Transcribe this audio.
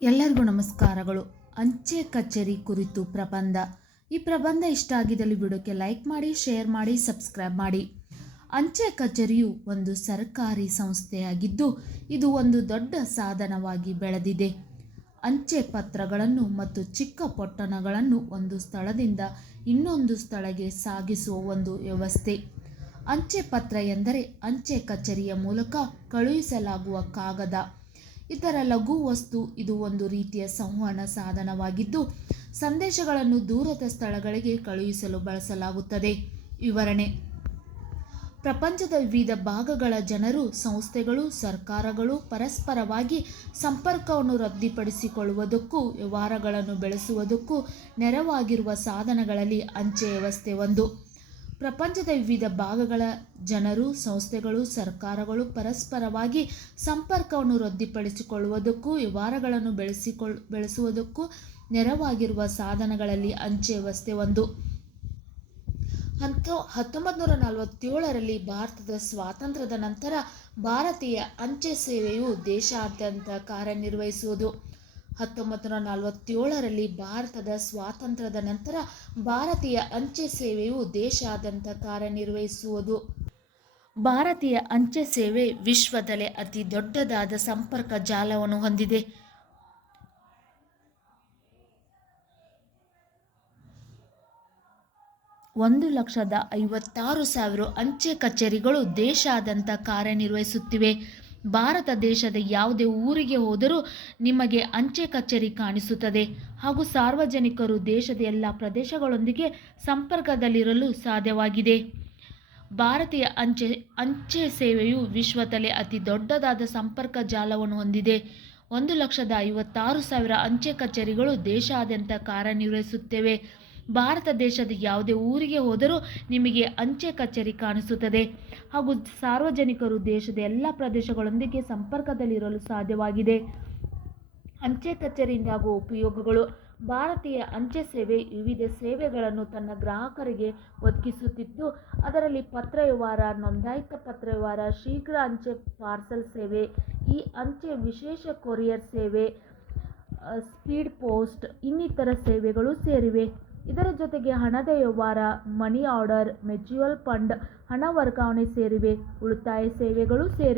ಎಲ್ಲರಿಗೂ ನಮಸ್ಕಾರಗಳು. ಅಂಚೆ ಕಚೇರಿ ಕುರಿತು ಪ್ರಬಂಧ. ಈ ಪ್ರಬಂಧ ಇಷ್ಟ ಆಗಿದ್ದಲ್ಲಿ ವಿಡಿಯೋಕ್ಕೆ ಲೈಕ್ ಮಾಡಿ, ಶೇರ್ ಮಾಡಿ, ಸಬ್ಸ್ಕ್ರೈಬ್ ಮಾಡಿ. ಅಂಚೆ ಕಚೇರಿಯು ಒಂದು ಸರ್ಕಾರಿ ಸಂಸ್ಥೆಯಾಗಿದ್ದು ಇದು ಒಂದು ದೊಡ್ಡ ಸಾಧನವಾಗಿ ಬೆಳೆದಿದೆ. ಅಂಚೆ ಪತ್ರಗಳನ್ನು ಮತ್ತು ಚಿಕ್ಕ ಪೊಟ್ಟಣಗಳನ್ನು ಒಂದು ಸ್ಥಳದಿಂದ ಇನ್ನೊಂದು ಸ್ಥಳಕ್ಕೆ ಸಾಗಿಸುವ ಒಂದು ವ್ಯವಸ್ಥೆ. ಅಂಚೆ ಪತ್ರ ಎಂದರೆ ಅಂಚೆ ಕಚೇರಿಯ ಮೂಲಕ ಕಳುಹಿಸಲಾಗುವ ಕಾಗದ, ಇತರ ಲಘು ವಸ್ತು. ಇದು ಒಂದು ರೀತಿಯ ಸಂವಹನ ಸಾಧನವಾಗಿದ್ದು ಸಂದೇಶಗಳನ್ನು ದೂರದ ಸ್ಥಳಗಳಿಗೆ ಕಳುಹಿಸಲು ಬಳಸಲಾಗುತ್ತದೆ. ವಿವರಣೆ: ಪ್ರಪಂಚದ ವಿವಿಧ ಭಾಗಗಳ ಜನರು, ಸಂಸ್ಥೆಗಳು, ಸರ್ಕಾರಗಳು ಪರಸ್ಪರವಾಗಿ ಸಂಪರ್ಕವನ್ನು ವೃದ್ಧಿಪಡಿಸಿಕೊಳ್ಳುವುದಕ್ಕೂ ವ್ಯವಹಾರಗಳನ್ನು ಬೆಳೆಸುವುದಕ್ಕೂ ನೆರವಾಗಿರುವ ಸಾಧನಗಳಲ್ಲಿ ಅಂಚೆ ವ್ಯವಸ್ಥೆ ಒಂದು. ಪ್ರಪಂಚದ ವಿವಿಧ ಭಾಗಗಳ ಜನರು, ಸಂಸ್ಥೆಗಳು, ಸರ್ಕಾರಗಳು ಪರಸ್ಪರವಾಗಿ ಸಂಪರ್ಕವನ್ನು ವೃದ್ಧಿಪಡಿಸಿಕೊಳ್ಳುವುದಕ್ಕೂ ವ್ಯವಹಾರಗಳನ್ನು ಬೆಳೆಸುವುದಕ್ಕೂ ನೆರವಾಗಿರುವ ಸಾಧನಗಳಲ್ಲಿ ಅಂಚೆ ವ್ಯವಸ್ಥೆ ಒಂದು. 1947ರಲ್ಲಿ ಭಾರತದ ಸ್ವಾತಂತ್ರ್ಯದ ನಂತರ ಭಾರತೀಯ ಅಂಚೆ ಸೇವೆಯು ದೇಶಾದ್ಯಂತ ಕಾರ್ಯನಿರ್ವಹಿಸುವುದು. 1947ರಲ್ಲಿ ಭಾರತದ ಸ್ವಾತಂತ್ರ್ಯದ ನಂತರ ಭಾರತೀಯ ಅಂಚೆ ಸೇವೆಯು ದೇಶಾದ್ಯಂತ ಕಾರ್ಯನಿರ್ವಹಿಸುವುದು. ಭಾರತೀಯ ಅಂಚೆ ಸೇವೆ ವಿಶ್ವದಲ್ಲೇ ಅತಿ ದೊಡ್ಡದಾದ ಸಂಪರ್ಕ ಜಾಲವನ್ನು ಹೊಂದಿದೆ. 1,56,000 ಅಂಚೆ ಕಚೇರಿಗಳು ದೇಶಾದ್ಯಂತ ಕಾರ್ಯನಿರ್ವಹಿಸುತ್ತಿವೆ. ಭಾರತ ದೇಶದ ಯಾವುದೇ ಊರಿಗೆ ಹೋದರೂ ನಿಮಗೆ ಅಂಚೆ ಕಚೇರಿ ಕಾಣಿಸುತ್ತದೆ ಹಾಗೂ ಸಾರ್ವಜನಿಕರು ದೇಶದ ಎಲ್ಲ ಪ್ರದೇಶಗಳೊಂದಿಗೆ ಸಂಪರ್ಕದಲ್ಲಿರಲು ಸಾಧ್ಯವಾಗಿದೆ. ಭಾರತೀಯ ಅಂಚೆ ಸೇವೆಯು ವಿಶ್ವದಲ್ಲೇ ಅತಿ ದೊಡ್ಡದಾದ ಸಂಪರ್ಕ ಜಾಲವನ್ನು ಹೊಂದಿದೆ. 1,56,000 ಅಂಚೆ ಕಚೇರಿಗಳು ದೇಶಾದ್ಯಂತ ಕಾರ್ಯನಿರ್ವಹಿಸುತ್ತಿವೆ. ಭಾರತ ದೇಶದ ಯಾವುದೇ ಊರಿಗೆ ಹೋದರೂ ನಿಮಗೆ ಅಂಚೆ ಕಚೇರಿ ಕಾಣಿಸುತ್ತದೆ ಹಾಗೂ ಸಾರ್ವಜನಿಕರು ದೇಶದ ಎಲ್ಲ ಪ್ರದೇಶಗಳೊಂದಿಗೆ ಸಂಪರ್ಕದಲ್ಲಿರಲು ಸಾಧ್ಯವಾಗಿದೆ. ಅಂಚೆ ಕಚೇರಿಯಿಂದಾಗುವ ಉಪಯೋಗಗಳು: ಭಾರತೀಯ ಅಂಚೆ ಸೇವೆ ವಿವಿಧ ಸೇವೆಗಳನ್ನು ತನ್ನ ಗ್ರಾಹಕರಿಗೆ ಒದಗಿಸುತ್ತಿದ್ದು ಅದರಲ್ಲಿ ಪತ್ರ ವ್ಯವಹಾರ, ನೋಂದಾಯಿತ ಪತ್ರ ವ್ಯವಹಾರ, ಶೀಘ್ರ ಅಂಚೆ ಪಾರ್ಸಲ್ ಸೇವೆ, ಅಂಚೆ ವಿಶೇಷ ಕೊರಿಯರ್ ಸೇವೆ, ಸ್ಪೀಡ್ ಪೋಸ್ಟ್ ಇನ್ನಿತರ ಸೇವೆಗಳು ಸೇರಿವೆ. ಇದರ ಜೊತೆಗೆ ಹಣದ ವ್ಯವಹಾರ, ಮನಿ ಆರ್ಡರ್, ಮ್ಯೂಚುವಲ್ ಫಂಡ್, ಹಣ ವರ್ಗಾವಣೆ ಸೇರಿವೆ. ಉಳಿತಾಯ ಸೇವೆಗಳು ಸೇರಿವೆ.